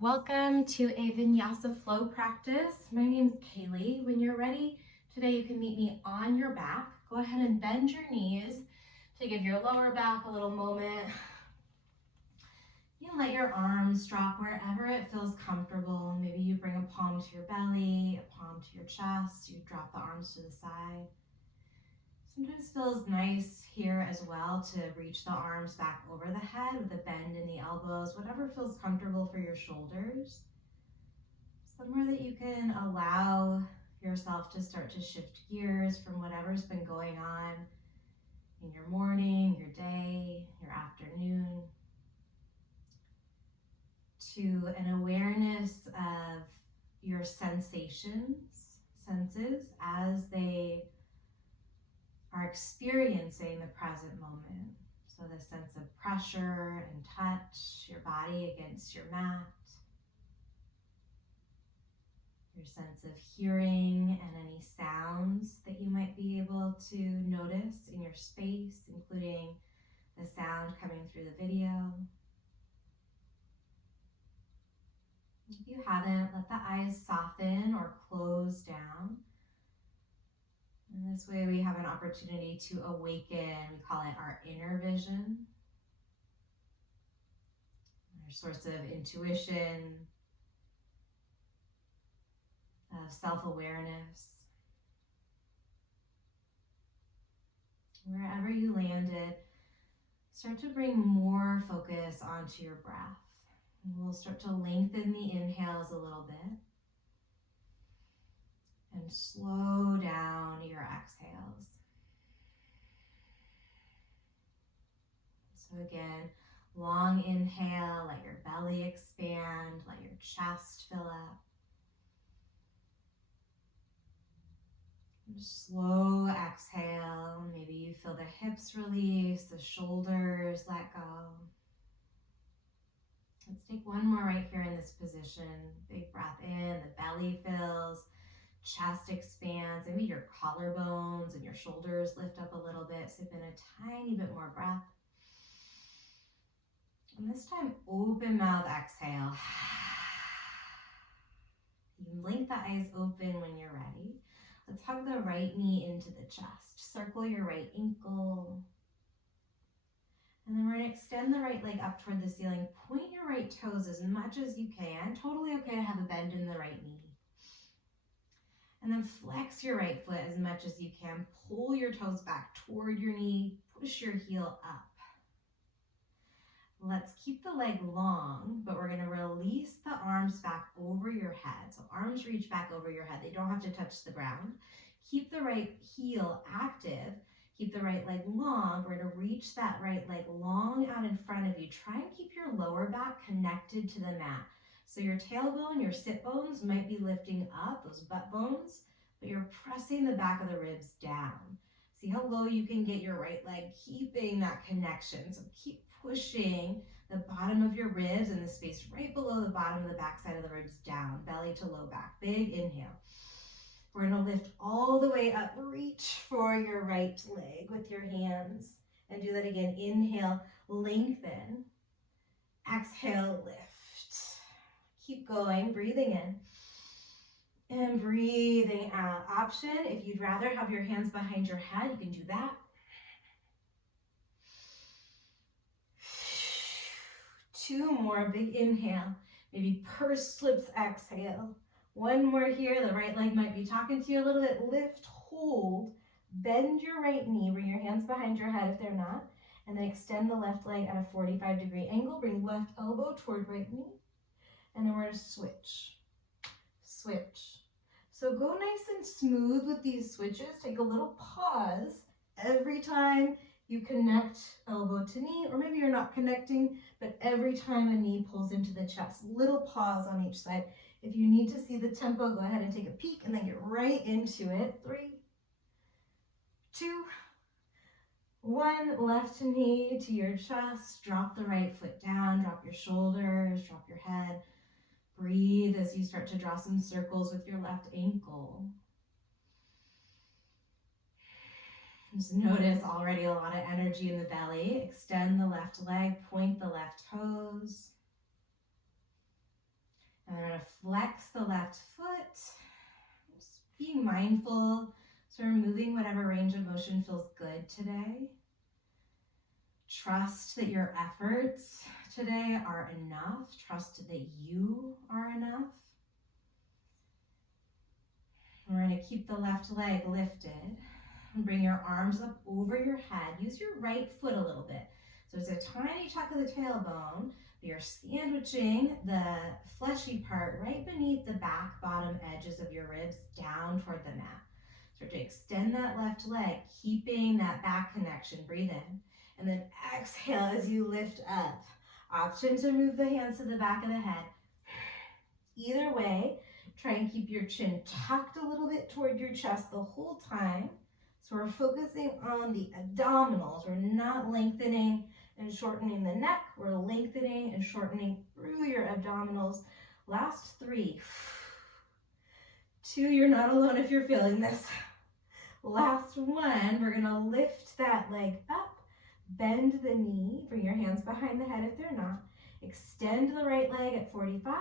Welcome to a Vinyasa flow practice. My name is Kaylee. When you're ready, today you can meet me on your back. Go ahead and bend your knees to give your lower back a little moment. You can let your arms drop wherever it feels comfortable. Maybe you bring a palm to your belly, a palm to your chest. You drop the arms to the side. Sometimes it feels nice here as well to reach the arms back over the head with a bend in the elbows, whatever feels comfortable for your shoulders. Somewhere that you can allow yourself to start to shift gears from whatever's been going on in your morning, your day, your afternoon, to an awareness of your senses as they are experiencing the present moment. So the sense of pressure and touch, your body against your mat, your sense of hearing and any sounds that you might be able to notice in your space, including the sound coming through the video. If you haven't, let the eyes soften or close down. And this way we have an opportunity to awaken, we call it our inner vision, our source of intuition, of self-awareness. Wherever you landed, start to bring more focus onto your breath. And we'll start to lengthen the inhales a little bit and slow down your exhales. So again, long inhale, let your belly expand, let your chest fill up. Slow exhale, maybe you feel the hips release, the shoulders let go. Let's take one more right here in this position. Big breath in, the belly fills, chest expands, maybe your collarbones and your shoulders lift up a little bit. Sip in a tiny bit more breath. And this time, open mouth exhale. You can blink the eyes open when you're ready. Let's hug the right knee into the chest. Circle your right ankle. And then we're going to extend the right leg up toward the ceiling. Point your right toes as much as you can. Totally okay to have a bend in the right knee. And then flex your right foot as much as you can. Pull your toes back toward your knee. Push your heel up. Let's keep the leg long, but we're going to release the arms back over your head. So arms reach back over your head. They don't have to touch the ground. Keep the right heel active. Keep the right leg long. We're going to reach that right leg long out in front of you. Try and keep your lower back connected to the mat. So your tailbone, your sit bones might be lifting up, those butt bones, but you're pressing the back of the ribs down. See how low you can get your right leg, keeping that connection. So keep pushing the bottom of your ribs and the space right below the bottom of the back side of the ribs down, belly to low back. Big inhale. We're going to lift all the way up. Reach for your right leg with your hands. And do that again. Inhale, lengthen. Exhale, lift. Keep going, breathing in. And breathing out. Option, if you'd rather have your hands behind your head, you can do that. Two more, big inhale. Maybe pursed lips, exhale. One more here, the right leg might be talking to you a little bit. Lift, hold, bend your right knee, bring your hands behind your head if they're not, and then extend the left leg at a 45-degree angle. Bring left elbow toward right knee, and then we're going to switch. Switch. So go nice and smooth with these switches. Take a little pause every time you connect elbow to knee, or maybe you're not connecting, but every time a knee pulls into the chest. Little pause on each side. If you need to see the tempo, go ahead and take a peek and then get right into it. 3, 2, 1. Left knee to your chest. Drop the right foot down. Drop your shoulders. Drop your head. Breathe as you start to draw some circles with your left ankle. Just notice already a lot of energy in the belly. Extend the left leg, point the left toes. going to flex the left foot. Just being mindful, sort of moving whatever range of motion feels good today. Trust that your efforts today are enough. Trust that you are enough. We're going to keep the left leg lifted and bring your arms up over your head. Use your right foot a little bit. So it's a tiny tuck of the tailbone, but you're sandwiching the fleshy part right beneath the back bottom edges of your ribs down toward the mat. Start to extend that left leg, keeping that back connection. Breathe in. And then exhale as you lift up. Option to move the hands to the back of the head. Either way, try and keep your chin tucked a little bit toward your chest the whole time. So we're focusing on the abdominals. We're not lengthening and shortening the neck. We're lengthening and shortening through your abdominals. Last 3. 2, you're not alone if you're feeling this. Last 1, we're gonna lift that leg up, bend the knee, bring your hands behind the head if they're not. Extend the right leg at 45.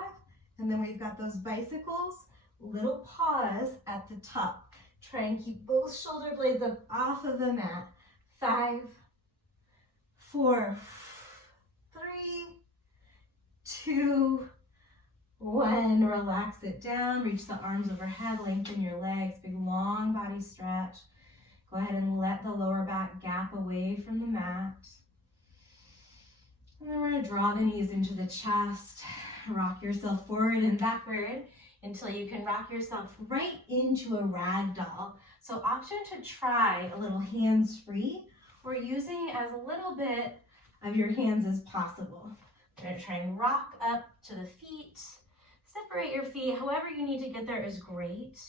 And then we've got those bicycles, little pause at the top. Try and keep both shoulder blades up off of the mat. 5, 4, 3, 2, 1. Relax it down. Reach the arms overhead. Lengthen your legs. Big long body stretch. Go ahead and let the lower back gap away from the mat. And then we're going to draw the knees into the chest. Rock yourself forward and backward until you can rock yourself right into a rag doll. So option to try a little hands-free or using as little bit of your hands as possible. We're going to try and rock up to the feet. Separate your feet. However you need to get there is great.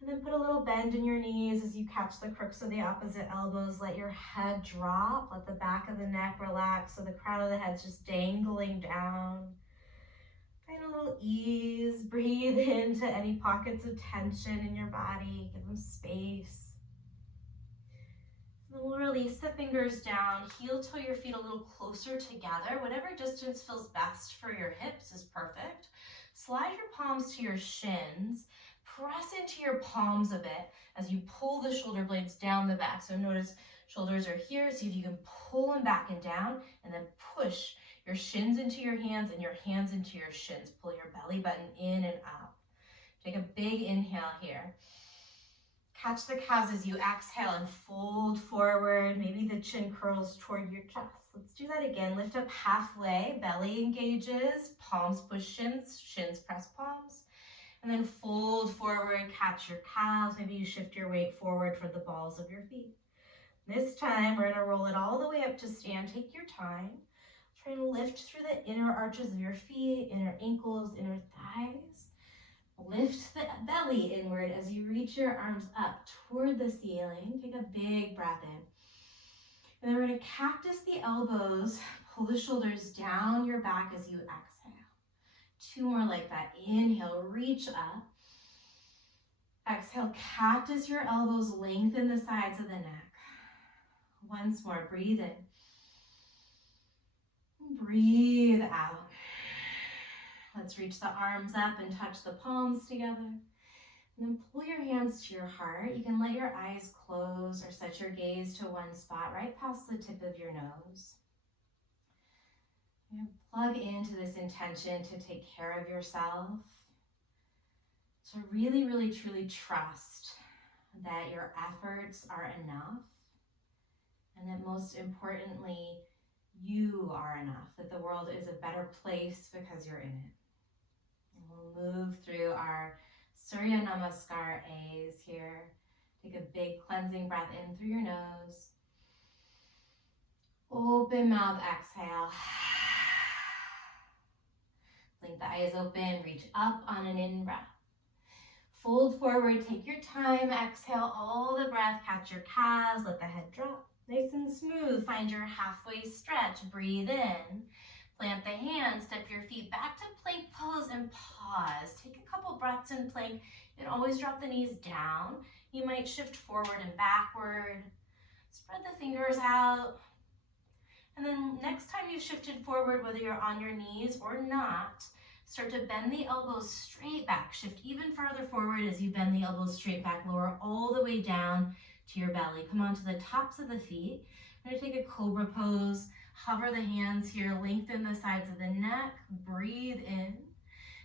And then put a little bend in your knees as you catch the crooks of the opposite elbows. Let your head drop. Let the back of the neck relax so the crown of the head's just dangling down. Find a little ease. Breathe into any pockets of tension in your body. Give them space. And then we'll release the fingers down. Heel toe your feet a little closer together. Whatever distance feels best for your hips is perfect. Slide your palms to your shins. Press into your palms a bit as you pull the shoulder blades down the back. So notice shoulders are here. See if you can pull them back and down, and then push your shins into your hands and your hands into your shins. Pull your belly button in and out. Take a big inhale here. Catch the calves as you exhale and fold forward. Maybe the chin curls toward your chest. Let's do that again. Lift up halfway, belly engages, palms push shins, shins press palms. And then fold forward, catch your calves. Maybe you shift your weight forward toward the balls of your feet. This time, we're gonna roll it all the way up to stand. Take your time. Try and lift through the inner arches of your feet, inner ankles, inner thighs. Lift the belly inward as you reach your arms up toward the ceiling. Take a big breath in. And then we're gonna cactus the elbows. Pull the shoulders down your back as you exhale. 2 more like that. Inhale, reach up. Exhale, cactus your elbows, lengthen the sides of the neck. Once more, breathe in. Breathe out. Let's reach the arms up and touch the palms together. And then pull your hands to your heart. You can let your eyes close or set your gaze to one spot right past the tip of your nose. And plug into this intention to take care of yourself. To really, really, truly trust that your efforts are enough. And that most importantly, you are enough. That the world is a better place because you're in it. And we'll move through our Surya Namaskar A's here. Take a big cleansing breath in through your nose. Open mouth, exhale. Blink the eyes open, reach up on an in breath. Fold forward, take your time, exhale all the breath, catch your calves, let the head drop. Nice and smooth, find your halfway stretch, breathe in. Plant the hands, step your feet back to plank pose and pause. Take a couple breaths in plank and always drop the knees down. You might shift forward and backward. Spread the fingers out. And then next time you've shifted forward, whether you're on your knees or not, Start to bend the elbows straight back. Shift even farther forward as you bend the elbows straight back. Lower all the way down to your belly. Come onto the tops of the feet. I'm going to take a cobra pose. Hover the hands here. Lengthen the sides of the neck. Breathe in.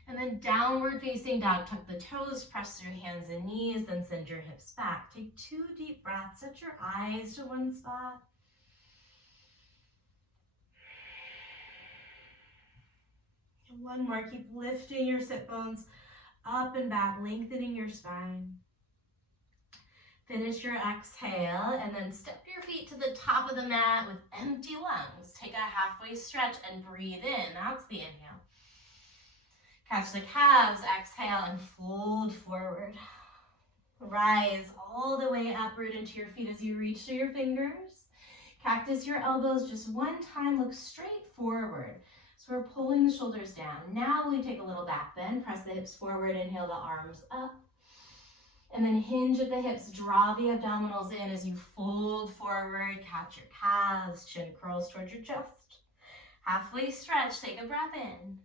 And then downward facing dog. Tuck the toes. Press through hands and knees. Then send your hips back. Take 2 deep breaths. Set your eyes to one spot. One more. Keep lifting your sit bones up and back, lengthening your spine. Finish your exhale and then step your feet to the top of the mat with empty lungs. Take a halfway stretch and breathe in. That's the inhale. Catch the calves, exhale and fold forward. Rise all the way up, root into your feet as you reach through your fingers. Cactus your elbows just one time, look straight forward. So we're pulling the shoulders down. Now we take a little back bend, press the hips forward, inhale the arms up. And then hinge at the hips, draw the abdominals in as you fold forward, catch your calves, chin curls towards your chest. Halfway stretch, take a breath in.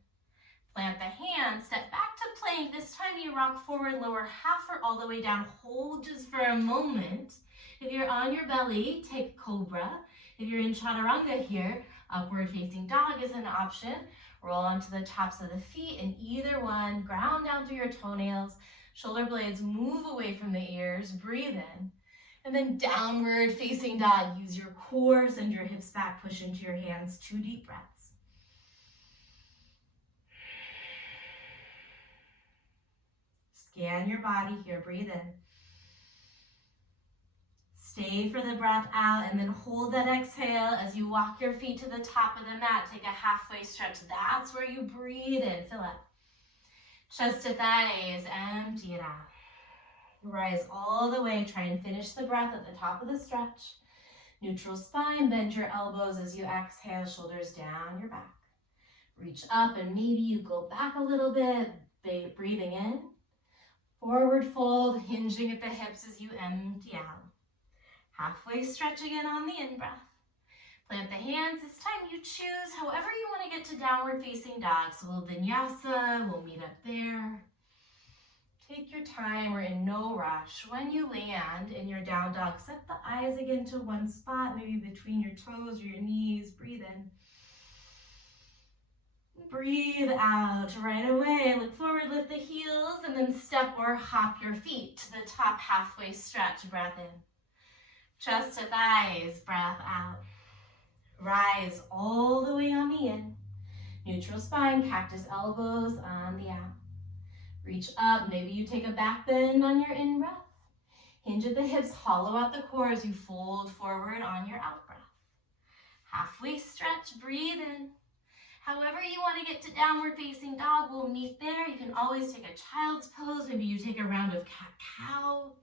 Plant the hands, step back to plank. This time you rock forward, lower half or all the way down. Hold just for a moment. If you're on your belly, take cobra. If you're in chaturanga here, upward facing dog is an option. Roll onto the tops of the feet in either one. Ground down through your toenails. Shoulder blades move away from the ears. Breathe in. And then downward facing dog. Use your core, send your hips back, push into your hands. 2 deep breaths. Scan your body here. Breathe in. Stay for the breath out and then hold that exhale as you walk your feet to the top of the mat. Take a halfway stretch. That's where you breathe in. Fill up. Chest to thighs. Empty it out. Rise all the way. Try and finish the breath at the top of the stretch. Neutral spine. Bend your elbows as you exhale. Shoulders down your back. Reach up and maybe you go back a little bit. Breathing in. Forward fold. Hinging at the hips as you empty out. Halfway stretch again on the in-breath. Plant the hands. This time you choose however you want to get to downward facing dog. So we'll vinyasa. We'll meet up there. Take your time. We're in no rush. When you land in your down dog, set the eyes again to one spot, maybe between your toes or your knees. Breathe in. Breathe out right away. Look forward, lift the heels, and then step or hop your feet to the top halfway stretch. Breath in. Chest to thighs, breath out. Rise all the way on the in. Neutral spine, cactus elbows on the out. Reach up, maybe you take a back bend on your in-breath. Hinge at the hips, hollow out the core as you fold forward on your out-breath. Halfway stretch, breathe in. However you want to get to downward facing dog, we'll meet there. You can always take a child's pose. Maybe you take a round of cat-cow.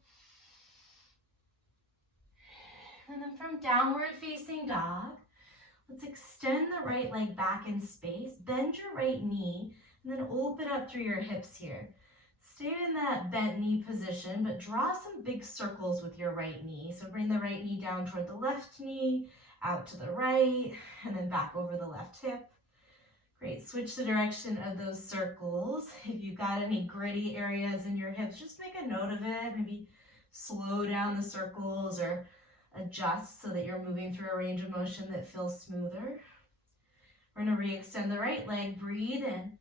And then from downward facing dog, let's extend the right leg back in space. Bend your right knee and then open up through your hips here. Stay in that bent knee position, but draw some big circles with your right knee. So bring the right knee down toward the left knee, out to the right, and then back over the left hip. Great, switch the direction of those circles. If you've got any gritty areas in your hips, just make a note of it. Maybe slow down the circles or adjust so that you're moving through a range of motion that feels smoother. We're going to re-extend the right leg, breathe in,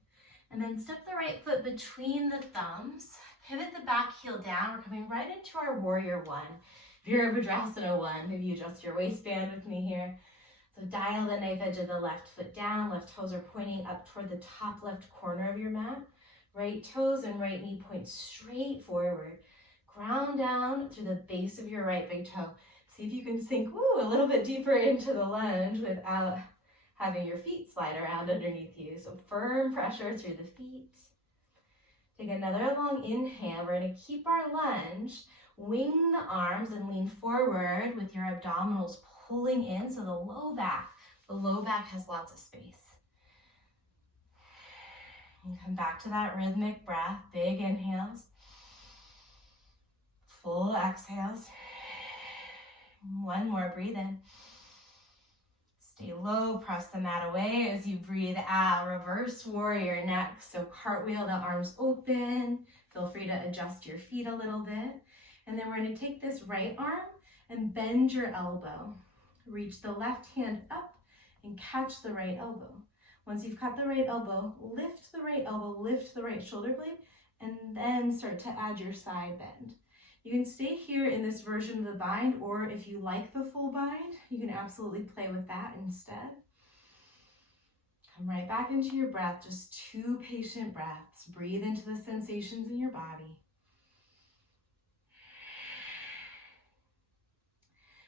and then step the right foot between the thumbs. Pivot the back heel down. We're coming right into our warrior one. Virabhadrasana one. Maybe you adjust your waistband with me here. So dial the knife edge of the left foot down. Left toes are pointing up toward the top left corner of your mat. Right toes and right knee point straight forward. Ground down through the base of your right big toe. See if you can sink a little bit deeper into the lunge without having your feet slide around underneath you. So firm pressure through the feet. Take another long inhale. We're going to keep our lunge. Wing the arms and lean forward with your abdominals pulling in. So the low back has lots of space. And come back to that rhythmic breath. Big inhales. Full exhales. One more, breathe in. Stay low, press the mat away as you breathe out. Reverse warrior next. So cartwheel the arms open. Feel free to adjust your feet a little bit. And then we're going to take this right arm and bend your elbow. Reach the left hand up and catch the right elbow. Once you've caught the right elbow, lift the right elbow, lift the right shoulder blade, and then start to add your side bend. You can stay here in this version of the bind, or if you like the full bind, you can absolutely play with that instead. Come right back into your breath, just 2 patient breaths. Breathe into the sensations in your body.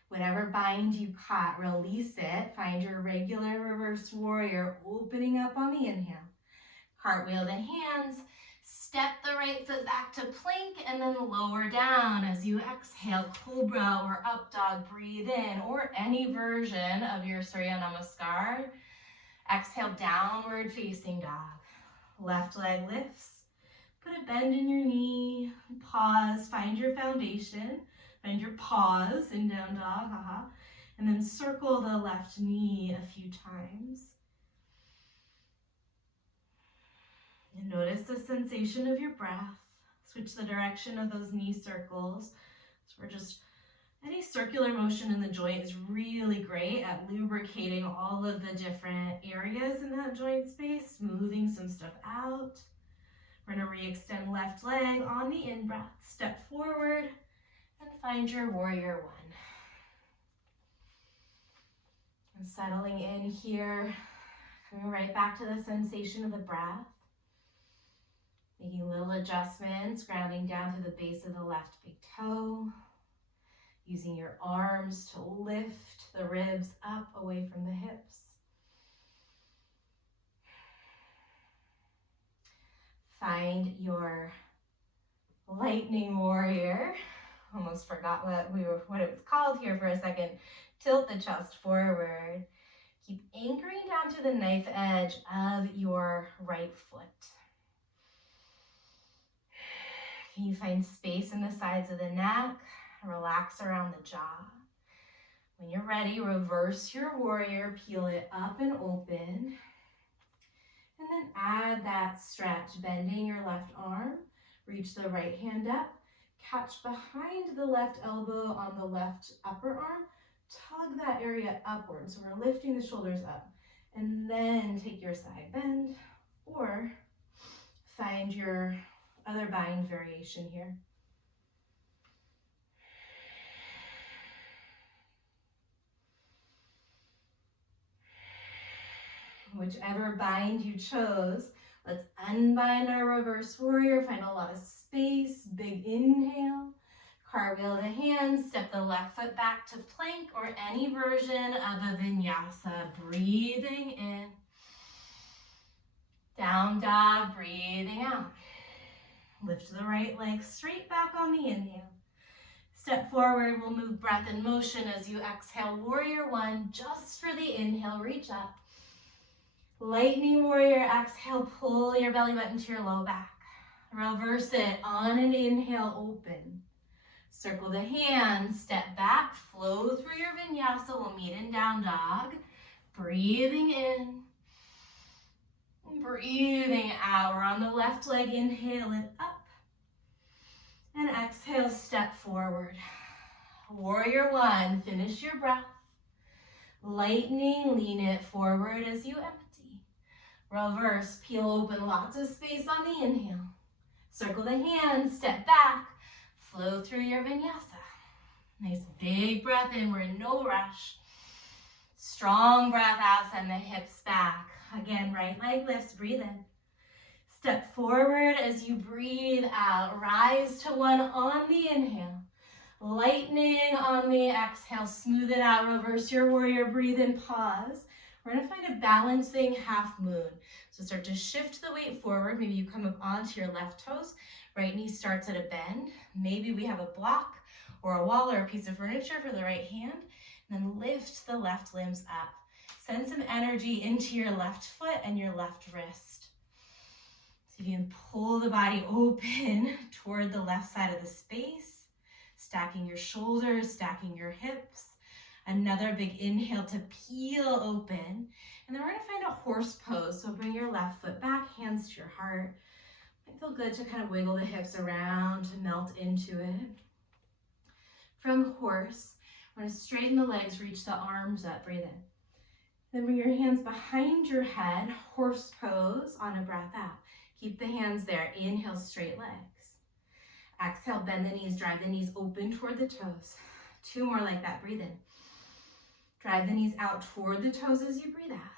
Whatever bind you caught, release it. Find your regular reverse warrior, opening up on the inhale. Cartwheel the hands. Step the right foot back to plank and then lower down as you exhale, cobra or up dog. Breathe in, or any version of your Surya Namaskar. Exhale, downward facing dog. Left leg lifts. Put a bend in your knee. Pause, find your foundation. Find your pause in down dog, and then circle the left knee a few times. And notice the sensation of your breath. Switch the direction of those knee circles. So we're just, any circular motion in the joint is really great at lubricating all of the different areas in that joint space, smoothing some stuff out. We're going to re-extend left leg on the in-breath. Step forward and find your warrior one. And settling in here, coming right back to the sensation of the breath. Making little adjustments, grounding down to the base of the left big toe. Using your arms to lift the ribs up away from the hips. Find your lightning warrior. Almost forgot what it was called here for a second. Tilt the chest forward. Keep anchoring down to the knife edge of your right foot. Can you find space in the sides of the neck? Relax around the jaw. When you're ready, reverse your warrior, peel it up and open. And then add that stretch, bending your left arm. Reach the right hand up. Catch behind the left elbow on the left upper arm. Tug that area upward. So we're lifting the shoulders up. And then take your side bend, or find your other bind variation here. Whichever bind you chose, let's unbind our reverse warrior. Find a lot of space. Big inhale. Cartwheel the hands. Step the left foot back to plank or any version of a vinyasa. Breathing in. Down dog. Breathing out. Lift the right leg straight back on the inhale. Step forward. We'll move breath and motion as you exhale. Warrior one. Just for the inhale, reach up. Lightning warrior, exhale, pull your belly button to your low back. Reverse it on an inhale, open. Circle the hands, step back, flow through your vinyasa. We'll meet in down dog. Breathing in, breathing out. We're on the left leg, inhale it up. And exhale, step forward. Warrior one, finish your breath. Lightning, lean it forward as you empty. Reverse, peel open, lots of space on the inhale. Circle the hands, step back, flow through your vinyasa. Nice big breath in, we're in no rush. Strong breath out, send the hips back. Again, right leg lifts, breathe in. Step forward as you breathe out. Rise to one on the inhale. Lightning on the exhale, smooth it out, reverse your warrior, breathe in, pause. We're gonna find a balancing half moon. So start to shift the weight forward. Maybe you come up onto your left toes. Right knee starts at a bend. Maybe we have a block or a wall or a piece of furniture for the right hand. And then lift the left limbs up. Send some energy into your left foot and your left wrist. So you can pull the body open toward the left side of the space. Stacking your shoulders, stacking your hips. Another big inhale to peel open. And then we're gonna find a horse pose. So bring your left foot back, hands to your heart. It feel good to kind of wiggle the hips around, to melt into it. From horse, we're gonna straighten the legs, reach the arms up, breathe in. Then bring your hands behind your head, horse pose on a breath out. Keep the hands there, inhale, straight legs. Exhale, bend the knees, drive the knees open toward the toes. 2 more like that, breathe in. Drive the knees out toward the toes as you breathe out.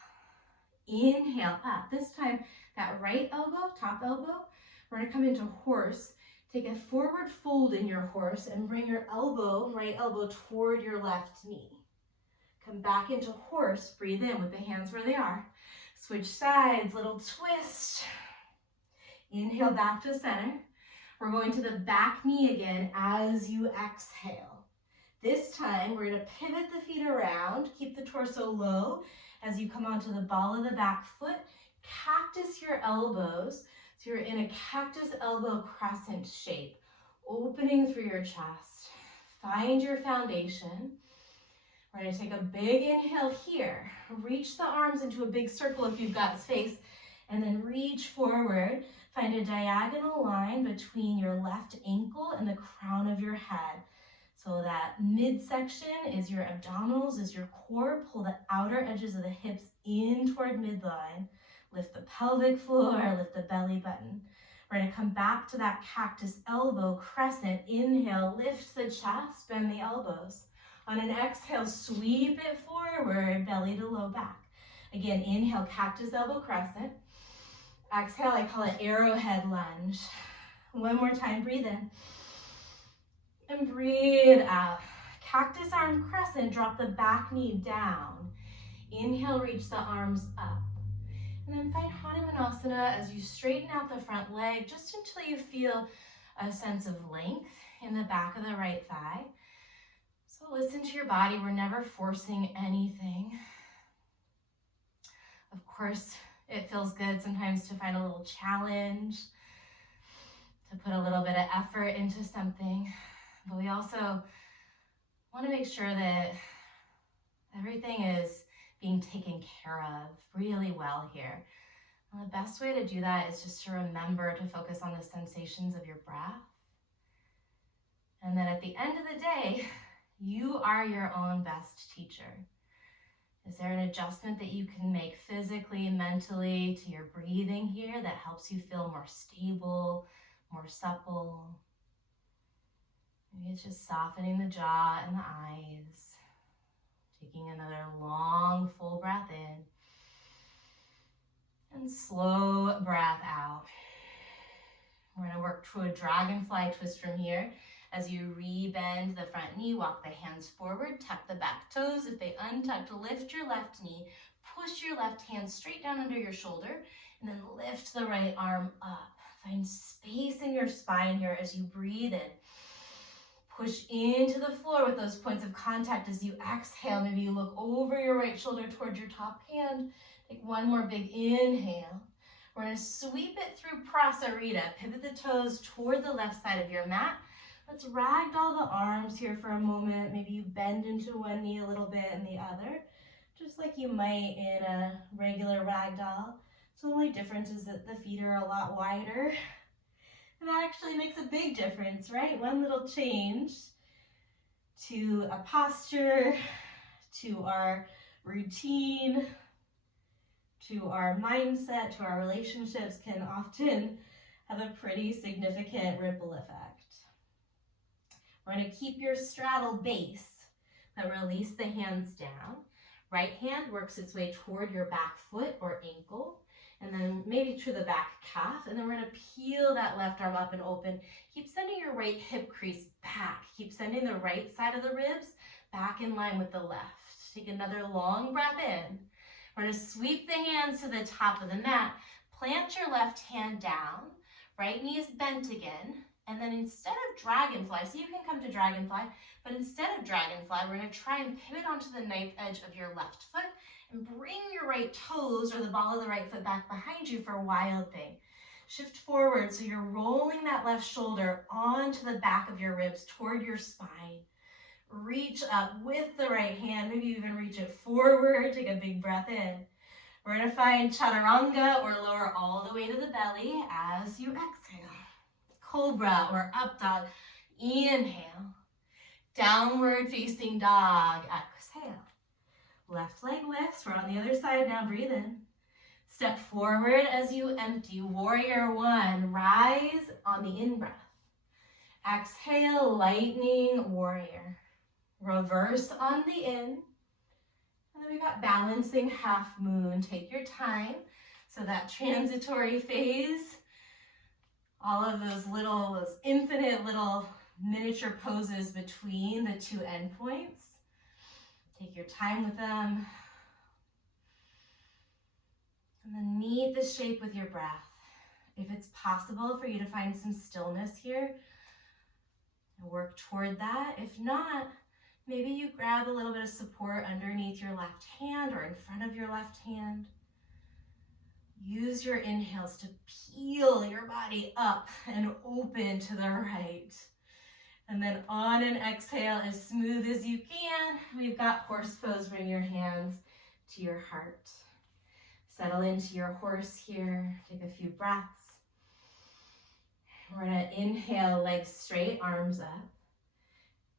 Inhale up. This time, that right elbow, top elbow, we're gonna come into horse. Take a forward fold in your horse and bring your elbow, right elbow, toward your left knee. Come back into horse, breathe in with the hands where they are. Switch sides, little twist. Inhale back to center. We're going to the back knee again as you exhale. This time, we're gonna pivot the feet around, keep the torso low as you come onto the ball of the back foot. Cactus your elbows, so you're in a cactus elbow crescent shape, opening through your chest. Find your foundation. We're gonna take a big inhale here. Reach the arms into a big circle if you've got space, and then reach forward. Find a diagonal line between your left ankle and the crown of your head. So that midsection is your abdominals, is your core. Pull the outer edges of the hips in toward midline. Lift the pelvic floor, lift the belly button. We're gonna come back to that cactus elbow crescent. Inhale, lift the chest, bend the elbows. On an exhale, sweep it forward, belly to low back. Again, inhale, cactus elbow crescent. Exhale, I call it arrowhead lunge. One more time, breathe in. And breathe out. Cactus arm crescent, drop the back knee down. Inhale, reach the arms up. And then find Hanumanasana as you straighten out the front leg just until you feel a sense of length in the back of the right thigh. So listen to your body. We're never forcing anything. Of course, it feels good sometimes to find a little challenge, to put a little bit of effort into something. But we also want to make sure that everything is being taken care of really well here. And the best way to do that is just to remember to focus on the sensations of your breath. And then at the end of the day, you are your own best teacher. Is there an adjustment that you can make physically, mentally to your breathing here that helps you feel more stable, more supple? Maybe it's just softening the jaw and the eyes. Taking another long, full breath in. And slow breath out. We're going to work to a dragonfly twist from here. As you re-bend the front knee, walk the hands forward, tuck the back toes. If they untucked, lift your left knee, push your left hand straight down under your shoulder, and then lift the right arm up. Find space in your spine here as you breathe in. Push into the floor with those points of contact as you exhale. Maybe you look over your right shoulder towards your top hand. Take one more big inhale. We're going to sweep it through Prasarita. Pivot the toes toward the left side of your mat. Let's ragdoll the arms here for a moment. Maybe you bend into one knee a little bit and the other, just like you might in a regular ragdoll. So the only difference is that the feet are a lot wider. And that actually makes a big difference, right? One little change to a posture, to our routine, to our mindset, to our relationships can often have a pretty significant ripple effect. We're going to keep your straddle base, but release the hands down. Right hand works its way toward your back foot or ankle, and then maybe to the back calf, and then we're going to peel that left arm up and open. Keep sending your right hip crease back. Keep sending the right side of the ribs back in line with the left. Take another long breath in. We're going to sweep the hands to the top of the mat. Plant your left hand down. Right knee is bent again. And then instead of dragonfly, so you can come to dragonfly, but instead of dragonfly, we're going to try and pivot onto the knife edge of your left foot and bring your right toes or the ball of the right foot back behind you for a wild thing. Shift forward so you're rolling that left shoulder onto the back of your ribs toward your spine. Reach up with the right hand, maybe even reach it forward. Take a big breath in. We're going to find chaturanga or lower all the way to the belly as you exhale. Cobra or up dog. Inhale. Downward facing dog. Exhale. Left leg lifts. We're on the other side now. Breathe in. Step forward as you empty. Warrior one. Rise on the in-breath. Exhale, lightning warrior. Reverse on the in. And then we got balancing half moon. Take your time. So that transitory phase, all of those infinite little miniature poses between the two endpoints. Take your time with them. And then meet the shape with your breath. If it's possible for you to find some stillness here, work toward that. If not, maybe you grab a little bit of support underneath your left hand or in front of your left hand. Use your inhales to peel your body up and open to the right. And then on an exhale, as smooth as you can, we've got horse pose. Bring your hands to your heart. Settle into your horse here. Take a few breaths. We're going to inhale, legs straight, arms up.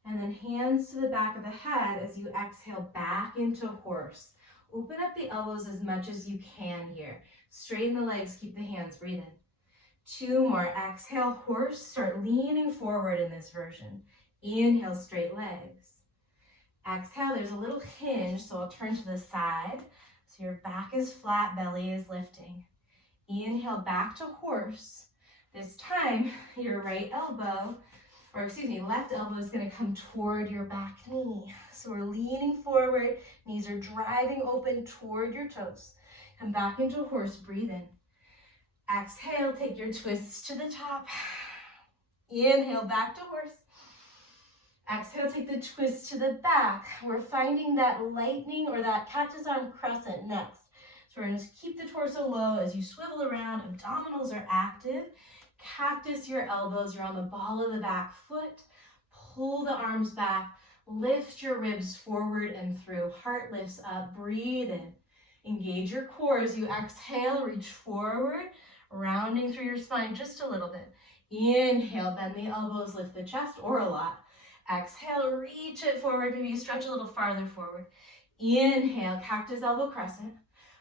And then hands to the back of the head as you exhale back into horse. Open up the elbows as much as you can here. Straighten the legs, keep the hands, breathe in. Two more. Exhale, horse. Start leaning forward in this version. Inhale, straight legs. Exhale, there's a little hinge, so I'll turn to the side. So your back is flat, belly is lifting. Inhale, back to horse. This time, your left elbow is going to come toward your back knee. So we're leaning forward, knees are driving open toward your toes. Come back into horse, breathe in. Exhale, take your twists to the top. Inhale, back to horse. Exhale, take the twist to the back. We're finding that lightning or that cactus arm crescent next. So we're going to keep the torso low as you swivel around. Abdominals are active. Cactus your elbows. You're on the ball of the back foot. Pull the arms back. Lift your ribs forward and through. Heart lifts up. Breathe in. Engage your core as you exhale. Reach forward, rounding through your spine just a little bit. Inhale, bend the elbows, lift the chest or a lot. Exhale, reach it forward. Maybe you stretch a little farther forward. Inhale, cactus elbow crescent.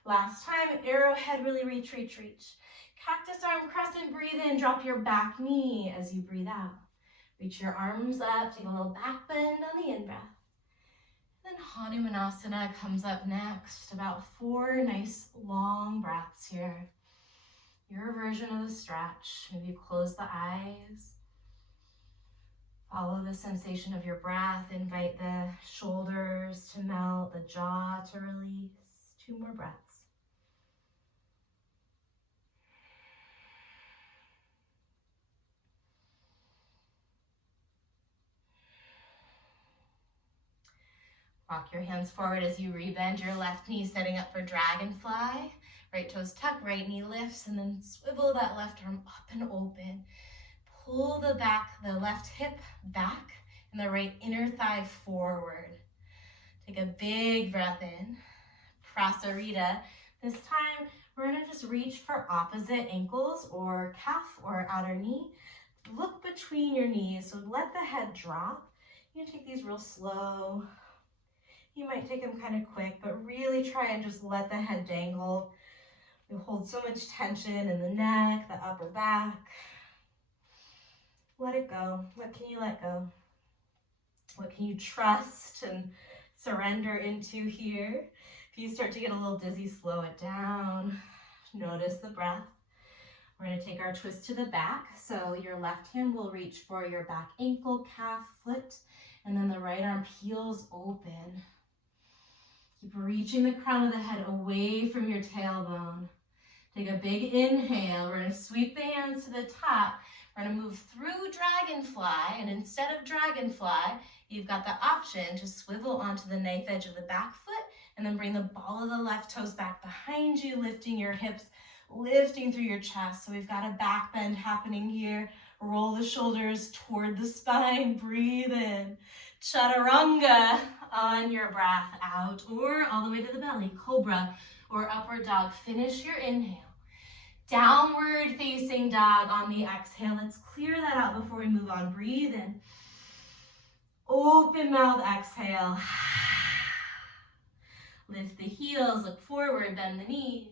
Last time, arrowhead, really reach, reach, reach. Cactus arm crescent, breathe in, drop your back knee as you breathe out. Reach your arms up, take a little back bend on the in-breath. Then Hanumanasana comes up next. About 4 nice long breaths here. Your version of the stretch. Maybe close the eyes. Follow the sensation of your breath. Invite the shoulders to melt, the jaw to release. 2 more breaths. Walk your hands forward as you rebend your left knee, setting up for dragonfly. Right toes tuck, right knee lifts, and then swivel that left arm up and open. Pull the left hip back, and the right inner thigh forward. Take a big breath in. Prasarita. This time, we're gonna just reach for opposite ankles or calf or outer knee. Look between your knees, so let the head drop. You can take these real slow. You might take them kind of quick, but really try and just let the head dangle. We hold so much tension in the neck, the upper back. Let it go. What can you let go? What can you trust and surrender into here? If you start to get a little dizzy, slow it down. Notice the breath. We're going to take our twist to the back. So your left hand will reach for your back ankle, calf, foot, and then the right arm peels open. Keep reaching the crown of the head away from your tailbone. Take a big inhale. We're going to sweep the hands to the top. We're going to move through dragonfly, and instead of dragonfly, you've got the option to swivel onto the knife edge of the back foot and then bring the ball of the left toes back behind you, lifting your hips lifting through your chest. So we've got a back bend happening here. Roll the shoulders toward the spine. Breathe in. Chaturanga on your breath out, or all the way to the belly. Cobra or upward dog. Finish your inhale. Downward facing dog on the exhale. Let's clear that out before we move on. Breathe in. Open mouth, exhale. Lift the heels, look forward, bend the knees.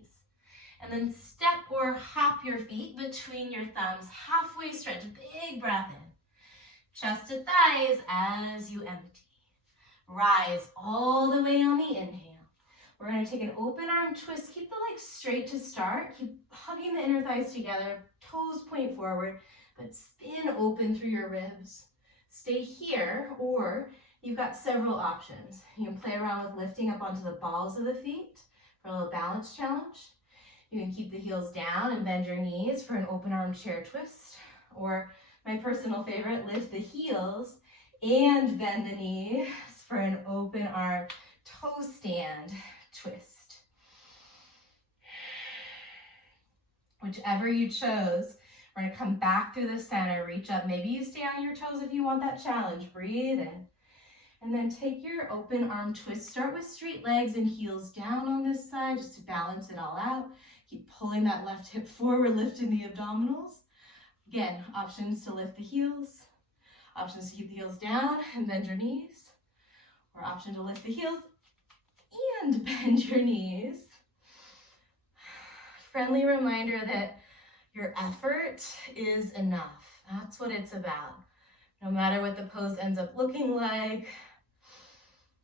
And then step or hop your feet between your thumbs. Halfway stretch, big breath in. Chest to thighs as you empty. Rise all the way on the inhale. We're going to take an open arm twist. Keep the legs straight to start. Keep hugging the inner thighs together. Toes point forward, but spin open through your ribs. Stay here, or you've got several options. You can play around with lifting up onto the balls of the feet for a little balance challenge. You can keep the heels down and bend your knees for an open arm chair twist. Or my personal favorite, lift the heels and bend the knees for an open arm toe stand twist. Whichever you chose, we're going to come back through the center, reach up. Maybe you stay on your toes if you want that challenge. Breathe in. And then take your open arm twist. Start with straight legs and heels down on this side just to balance it all out. Keep pulling that left hip forward, lifting the abdominals. Again, options to lift the heels, options to keep the heels down and bend your knees, or option to lift the heels and bend your knees. Friendly reminder that your effort is enough. That's what it's about. No matter what the pose ends up looking like,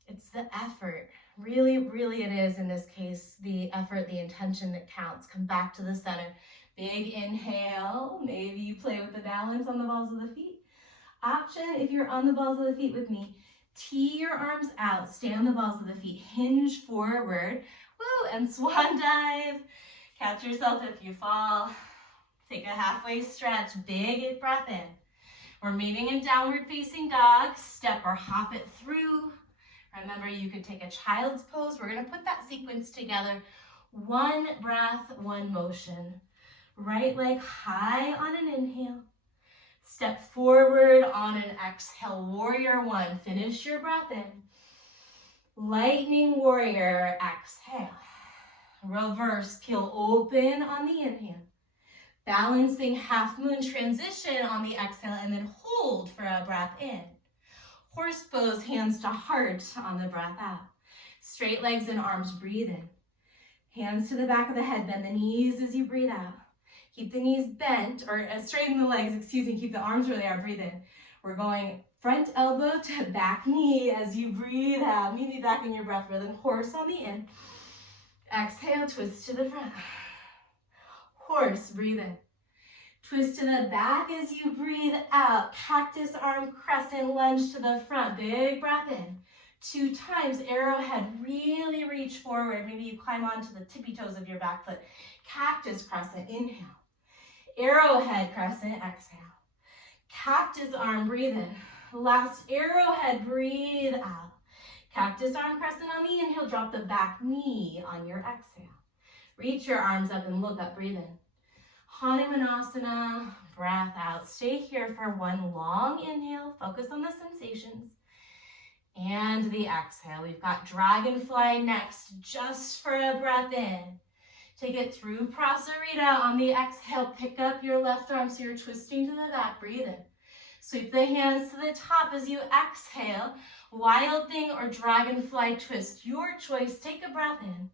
it's the effort. Really, really it is in this case, the effort, the intention that counts. Come back to the center. Big inhale. Maybe you play with the balance on the balls of the feet. Option, if you're on the balls of the feet with me, tee your arms out. Stay on the balls of the feet. Hinge forward. Woo, and swan dive. Catch yourself if you fall. Take a halfway stretch. Big breath in. We're meeting in downward facing dog. Step or hop it through. Remember, you could take a child's pose. We're going to put that sequence together. One breath, one motion. Right leg high on an inhale. Step forward on an exhale. Warrior one. Finish your breath in. Lightning warrior. Exhale. Reverse. Peel open on the inhale. Balancing half moon transition on the exhale, and then hold for a breath in. Horse pose, hands to heart on the breath out. Straight legs and arms, breathe in. Hands to the back of the head, bend the knees as you breathe out. Keep the knees bent, or straighten the legs, keep the arms where they are, breathe in. We're going front elbow to back knee as you breathe out. Meet me back in your breath rhythm. Horse on the in. Exhale, twist to the front. Horse, breathe in. Twist to the back as you breathe out. Cactus arm, crescent, lunge to the front. Big breath in. 2 times, arrowhead, really reach forward. Maybe you climb onto the tippy toes of your back foot. Cactus crescent, inhale. Arrowhead crescent, exhale. Cactus arm, breathe in. Last arrowhead, breathe out. Cactus arm crescent on the inhale. Drop the back knee on your exhale. Reach your arms up and look up, breathe in. Hanumanasana, breath out. Stay here for one long inhale. Focus on the sensations. And the exhale. We've got dragonfly next, just for a breath in. Take it through Prasarita on the exhale. Pick up your left arm so you're twisting to the back. Breathe in. Sweep the hands to the top as you exhale. Wild thing or dragonfly twist. Your choice. Take a breath in.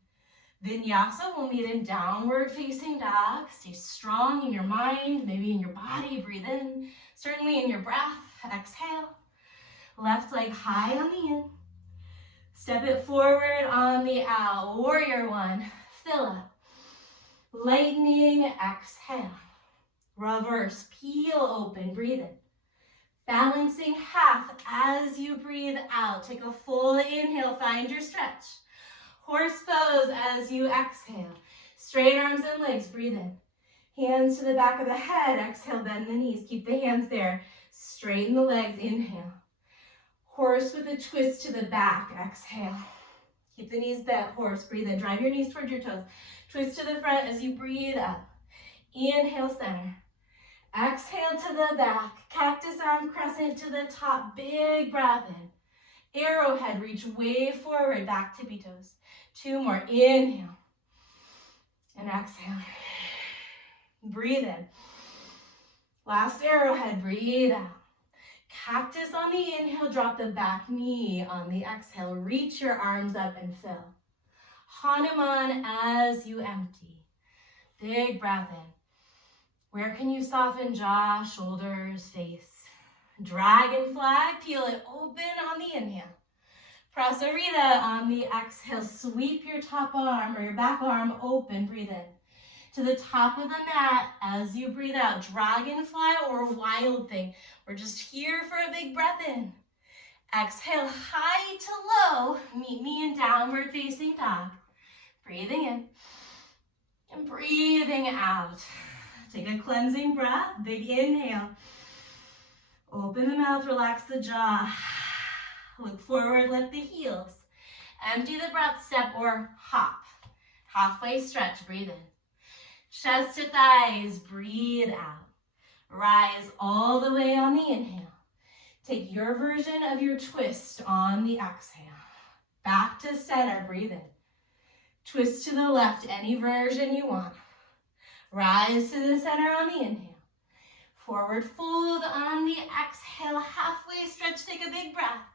Vinyasa, we'll meet in downward facing dog. Stay strong in your mind, maybe in your body. Breathe in. Certainly in your breath. Exhale. Left leg high on the in. Step it forward on the out. Warrior one. Fill up. Lightning, exhale. Reverse, peel open, breathe in. Balancing half as you breathe out. Take a full inhale, find your stretch. Horse pose as you exhale. Straight arms and legs, breathe in. Hands to the back of the head, exhale, bend the knees. Keep the hands there. Straighten the legs, inhale. Horse with a twist to the back, exhale. Keep the knees bent, horse, breathe in. Drive your knees towards your toes. Twist to the front as you breathe out. Inhale, center. Exhale to the back. Cactus arm crescent to the top. Big breath in. Arrowhead, reach way forward, back tippy toes. 2 more. Inhale. And exhale. Breathe in. Last arrowhead, breathe out. Cactus on the inhale, drop the back knee on the exhale. Reach your arms up and fill. Hanuman as you empty. Big breath in. Where can you soften jaw, shoulders, face? Dragon flag, peel it open on the inhale. Prasarita on the exhale. Sweep your top arm or your back arm open, breathe in. To the top of the mat as you breathe out. Dragonfly or wild thing. We're just here for a big breath in. Exhale, high to low. Meet me in downward facing dog. Breathing in and breathing out. Take a cleansing breath, big inhale. Open the mouth, relax the jaw. Look forward, lift the heels. Empty the breath, step or hop. Halfway stretch, breathe in. Chest to thighs, breathe out. Rise all the way on the inhale. Take your version of your twist on the exhale. Back to center, breathe in. Twist to the left, any version you want. Rise to the center on the inhale. Forward fold on the exhale. Halfway stretch, take a big breath.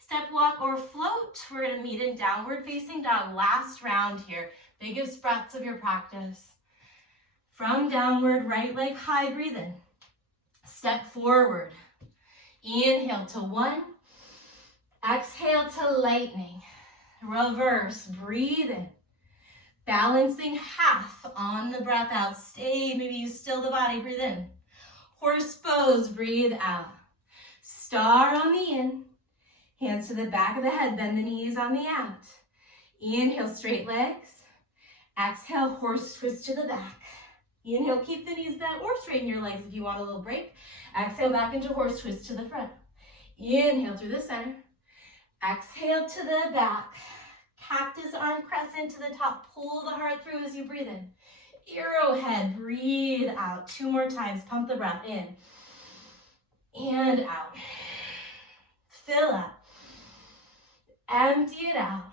Step, walk, or float. We're gonna meet in downward facing dog. Last round here. Biggest breaths of your practice. From downward, right leg high, breathe in. Step forward. Inhale to 1. Exhale to lightning. Reverse, breathe in. Balancing half on the breath out. Stay, maybe you still the body, breathe in. Horse pose, breathe out. Star on the in. Hands to the back of the head, bend the knees on the out. Inhale, straight legs. Exhale, horse twist to the back. Inhale, keep the knees bent or straighten your legs if you want a little break. Exhale, back into horse twist to the front. Inhale through the center. Exhale to the back. Cactus arm crescent to the top. Pull the heart through as you breathe in. Arrowhead, breathe out. 2 more times. Pump the breath in and out. Fill up. Empty it out.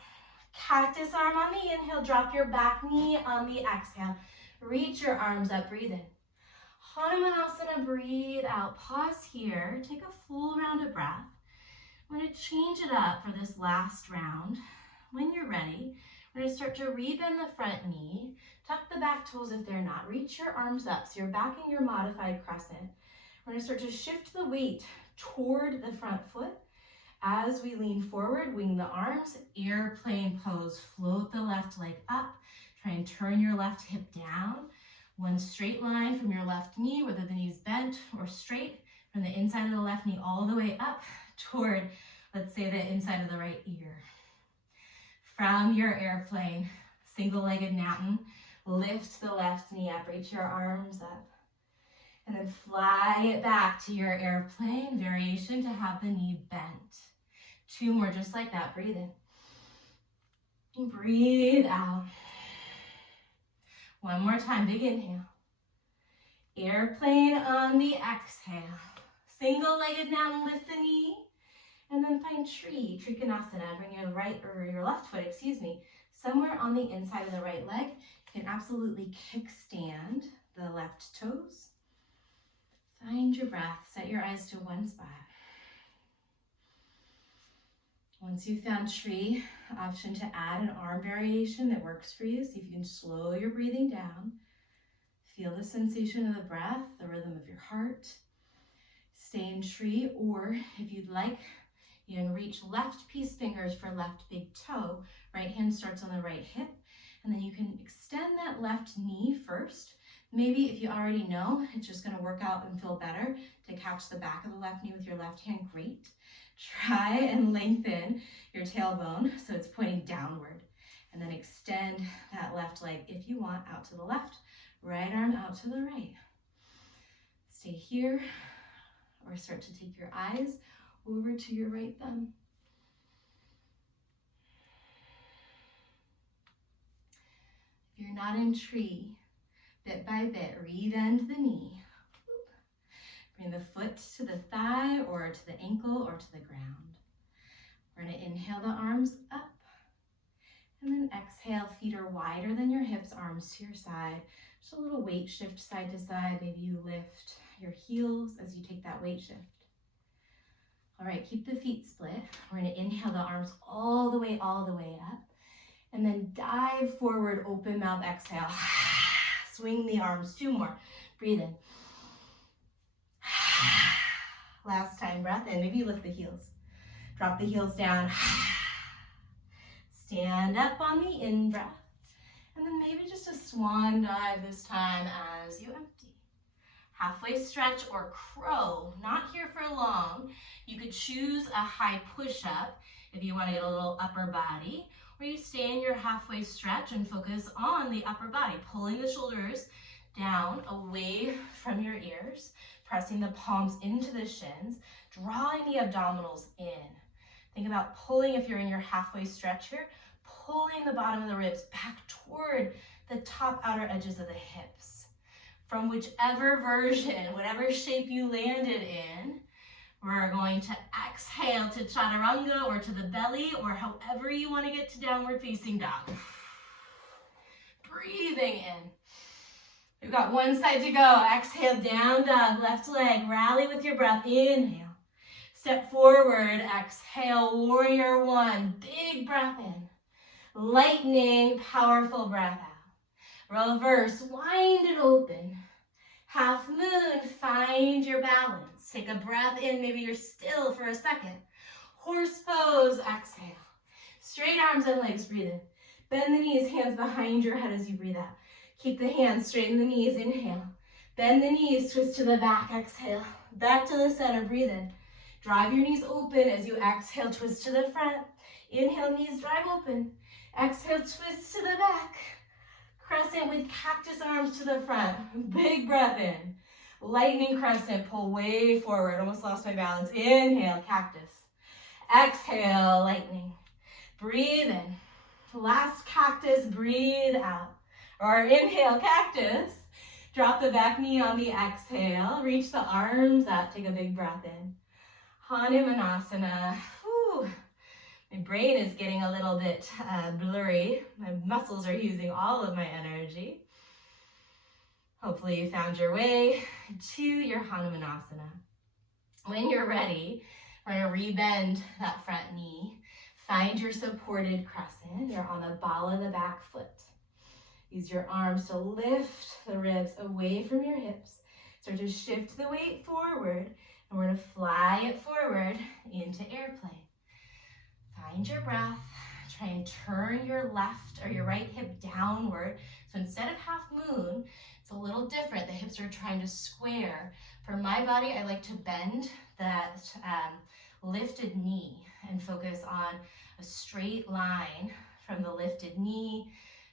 Cactus arm on the inhale. Drop your back knee on the exhale. Reach your arms up. Breathe in. Hanumanasana, breathe out. Pause here. Take a full round of breath. I'm going to change it up for this last round. When you're ready, we're going to start to rebend the front knee. Tuck the back toes if they're not. Reach your arms up so you're back in your modified crescent. We're going to start to shift the weight toward the front foot. As we lean forward, wing the arms, airplane pose. Float the left leg up. Try and turn your left hip down. One straight line from your left knee, whether the knee's bent or straight, from the inside of the left knee all the way up toward, let's say, the inside of the right ear. From your airplane, single-legged mountain, lift the left knee up, reach your arms up, and then fly it back to your airplane variation to have the knee bent. 2 more just like that. Breathe in. And breathe out. 1 more time, big inhale. Airplane on the exhale. Single-legged mountain, lift the knee. And then find tree, Trikonasana. Bring your right or your left foot, somewhere on the inside of the right leg. You can absolutely kickstand the left toes. Find your breath. Set your eyes to one spot. Once you've found tree, option to add an arm variation that works for you. See if you can slow your breathing down. Feel the sensation of the breath, the rhythm of your heart. Stay in tree, or if you'd like, you can reach left peace fingers for left big toe. Right hand starts on the right hip. And then you can extend that left knee first. Maybe if you already know, it's just gonna work out and feel better to catch the back of the left knee with your left hand, great. Try and lengthen your tailbone so it's pointing downward. And then extend that left leg if you want out to the left, right arm out to the right. Stay here or start to take your eyes over to your right thumb. If you're not in tree, bit by bit, rebend the knee. Bring the foot to the thigh or to the ankle or to the ground. We're going to inhale the arms up. And then exhale, feet are wider than your hips, arms to your side. Just a little weight shift side to side. Maybe you lift your heels as you take that weight shift. All right, keep the feet split. We're going to inhale the arms all the way up. And then dive forward, open mouth, exhale. Swing the arms, 2 more. Breathe in. Last time, breath in. Maybe you lift the heels. Drop the heels down. Stand up on the in-breath. And then maybe just a swan dive this time as you empty. Halfway stretch or crow. Not here for long. You could choose a high push-up if you want to get a little upper body. Or you stay in your halfway stretch and focus on the upper body. Pulling the shoulders down, away from your ears. Pressing the palms into the shins. Drawing the abdominals in. Think about pulling, if you're in your halfway stretch here, pulling the bottom of the ribs back toward the top outer edges of the hips. From whichever version, whatever shape you landed in, we're going to exhale to chaturanga or to the belly or however you want to get to downward facing dog. Breathing in. We've got one side to go. Exhale, down dog, left leg. Rally with your breath. Inhale. Step forward, exhale, warrior 1. Big breath in. Lightning, powerful breath out. Reverse, wind it open. Half moon, find your balance. Take a breath in, maybe you're still for a second. Horse pose, exhale. Straight arms and legs, breathe in. Bend the knees, hands behind your head as you breathe out. Keep the hands, straighten the knees, inhale. Bend the knees, twist to the back, exhale. Back to the center, breathe in. Drive your knees open as you exhale, twist to the front. Inhale, knees drive open. Exhale, twist to the back. Crescent with cactus arms to the front. Big breath in. Lightning crescent, pull way forward. Almost lost my balance. Inhale, cactus. Exhale, lightning. Breathe in. Last cactus, breathe out. Or inhale, cactus. Drop the back knee on the exhale. Reach the arms up. Take a big breath in. Hanumanasana. Whew. My brain is getting a little bit blurry. My muscles are using all of my energy. Hopefully you found your way to your Hanumanasana. When you're ready, we're going to rebend that front knee. Find your supported crescent. You're on the ball of the back foot. Use your arms to lift the ribs away from your hips. Start to shift the weight forward, and we're going to fly it forward into airplane. Find your breath. Try and turn your left or your right hip downward. So instead of half moon, it's a little different. The hips are trying to square. For my body, I like to bend that lifted knee and focus on a straight line from the lifted knee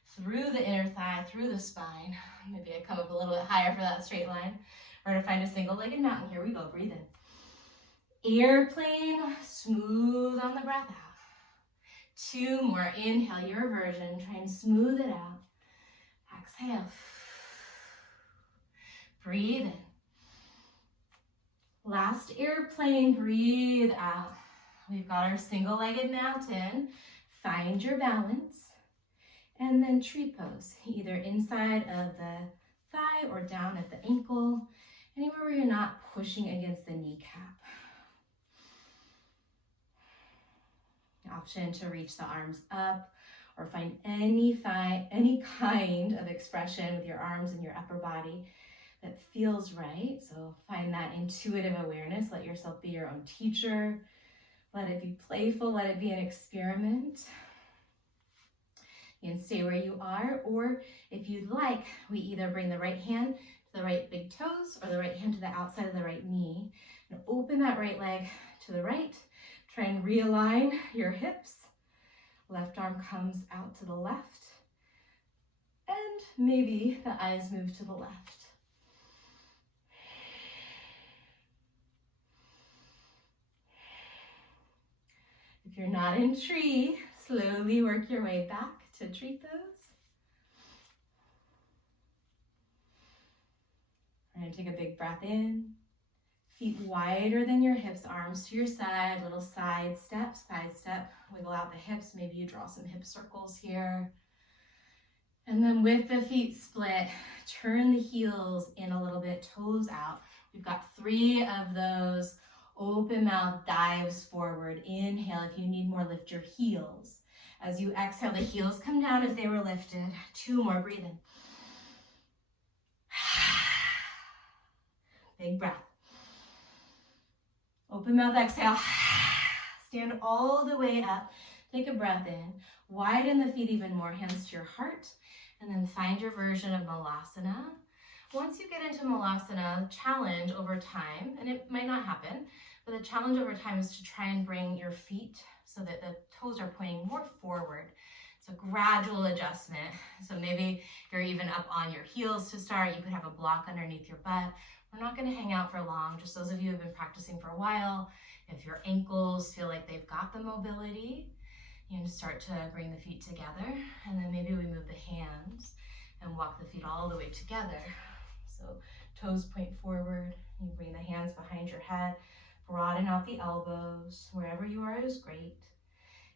through the inner thigh, through the spine. Maybe I come up a little bit higher for that straight line. We're going to find a single-legged mountain. Here we go. Breathe in. Airplane, smooth on the breath out. 2 more. Inhale, your version. Try and smooth it out. Exhale. Breathe in. Last airplane, breathe out. We've got our single-legged mountain. Find your balance. And then tree pose, either inside of the thigh or down at the ankle, anywhere where you're not pushing against the kneecap. Option to reach the arms up or find any kind of expression with your arms and your upper body that feels right. So find that intuitive awareness. Let yourself be your own teacher. Let it be playful. Let it be an experiment. You can stay where you are, or if you'd like, we either bring the right hand to the right big toes or the right hand to the outside of the right knee and open that right leg to the right. Try and realign your hips. Left arm comes out to the left. And maybe the eyes move to the left. If you're not in tree, slowly work your way back to tree pose. gonna take a big breath in. Feet wider than your hips, arms to your side, little side step, wiggle out the hips. Maybe you draw some hip circles here. And then with the feet split, turn the heels in a little bit, toes out. We've got 3 of those open mouth dives forward. Inhale. If you need more, lift your heels. As you exhale, the heels come down if they were lifted. 2 more, breathe in. Big breath. Open mouth, exhale. Stand all the way up. Take a breath in. Widen the feet even more, hands to your heart. And then find your version of Malasana. Once you get into Malasana, challenge over time, and it might not happen, but the challenge over time is to try and bring your feet so that the toes are pointing more forward. It's a gradual adjustment. So maybe you're even up on your heels to start. You could have a block underneath your butt. We're not going to hang out for long. Just those of you who have been practicing for a while, if your ankles feel like they've got the mobility, you can start to bring the feet together, and then maybe we move the hands and walk the feet all the way together. So toes point forward, you bring the hands behind your head, broaden out the elbows. Wherever you are is great.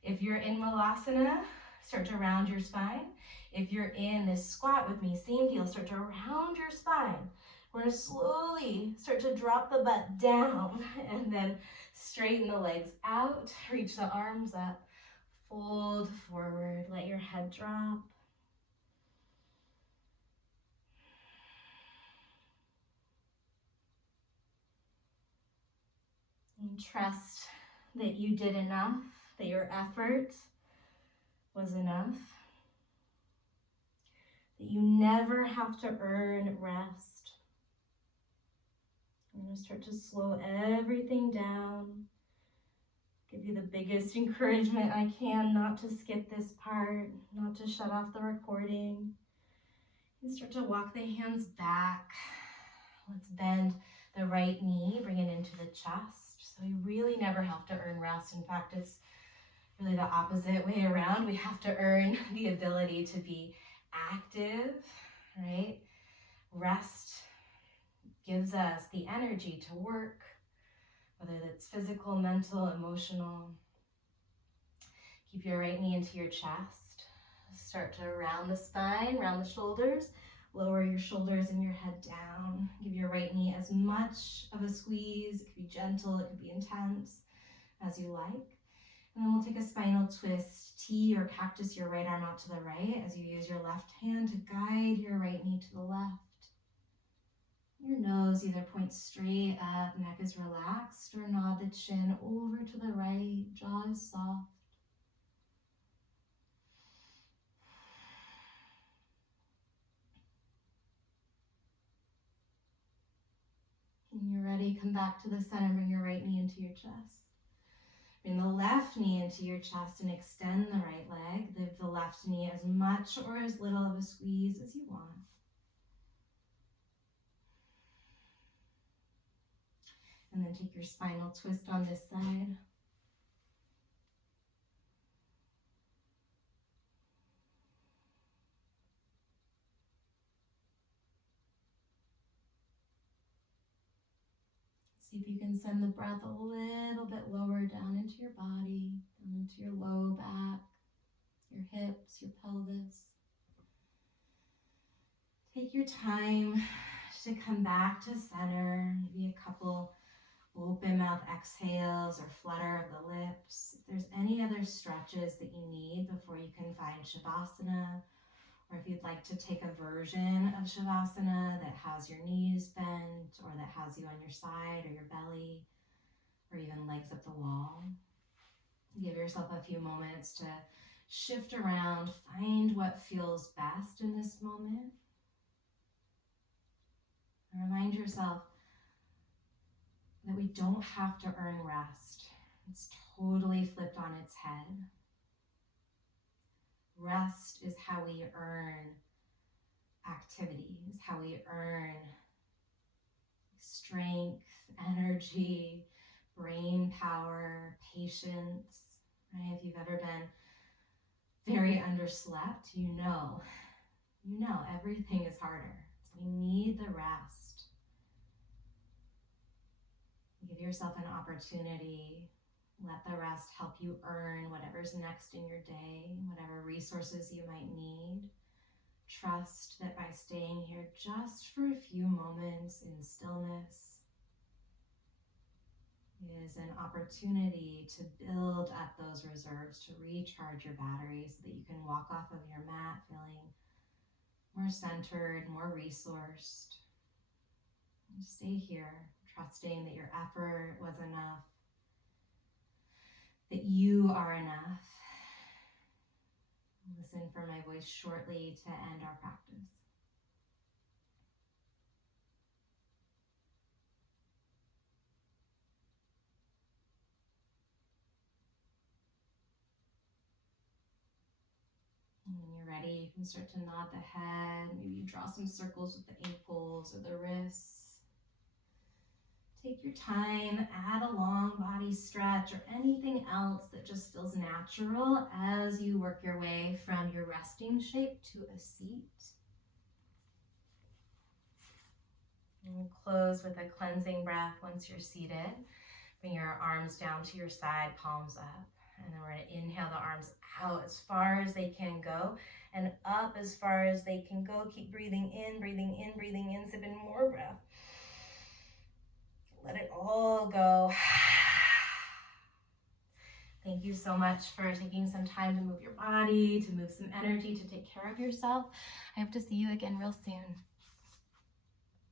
If you're in Malasana, start to round your spine. If you're in this squat with me, same deal, start to round your spine. We're gonna slowly start to drop the butt down and then straighten the legs out, reach the arms up. Fold forward, let your head drop. And trust that you did enough, that your effort was enough, that you never have to earn rest. I'm going to start to slow everything down. Give you the biggest encouragement I can not to skip this part, not to shut off the recording. And start to walk the hands back. Let's bend the right knee, bring it into the chest. So we really never have to earn rest. In fact, it's really the opposite way around. We have to earn the ability to be active, right? Rest gives us the energy to work, whether that's physical, mental, emotional. Keep your right knee into your chest. Start to round the spine, round the shoulders. Lower your shoulders and your head down. Give your right knee as much of a squeeze. It could be gentle, it could be intense, as you like. And then we'll take a spinal twist, T or cactus your right arm out to the right as you use your left hand to guide your right knee to the left. Your nose either points straight up, neck is relaxed, or nod the chin over to the right, jaw is soft. When you're ready, come back to the center, bring your right knee into your chest. Bring the left knee into your chest and extend the right leg. Give the left knee as much or as little of a squeeze as you want. And then take your spinal twist on this side. See if you can send the breath a little bit lower down into your body, down into your low back, your hips, your pelvis. Take your time to come back to center, maybe a couple open mouth exhales or flutter of the lips. If there's any other stretches that you need before you can find Shavasana, or if you'd like to take a version of Shavasana that has your knees bent or that has you on your side or your belly or even legs up the wall, give yourself a few moments to shift around, find what feels best in this moment. And remind yourself that we don't have to earn rest. It's totally flipped on its head. Rest is how we earn activity, is how we earn strength, energy, brain power, patience, right? If you've ever been very underslept, you know everything is harder. So we need the rest. Give yourself an opportunity. Let the rest help you earn whatever's next in your day, whatever resources you might need. Trust that by staying here just for a few moments in stillness is an opportunity to build up those reserves, to recharge your battery so that you can walk off of your mat feeling more centered, more resourced. And stay here, trusting that your effort was enough, that you are enough. Listen for my voice shortly to end our practice. And when you're ready, you can start to nod the head, maybe draw some circles with the ankles or the wrists. Take your time, add a long body stretch or anything else that just feels natural as you work your way from your resting shape to a seat. And we'll close with a cleansing breath once you're seated. Bring your arms down to your side, palms up. And then we're going to inhale the arms out as far as they can go and up as far as they can go. Keep breathing in, breathing in, breathing in. Sip in more breath. Let it all go. Thank you so much for taking some time to move your body, to move some energy, to take care of yourself. I hope to see you again real soon.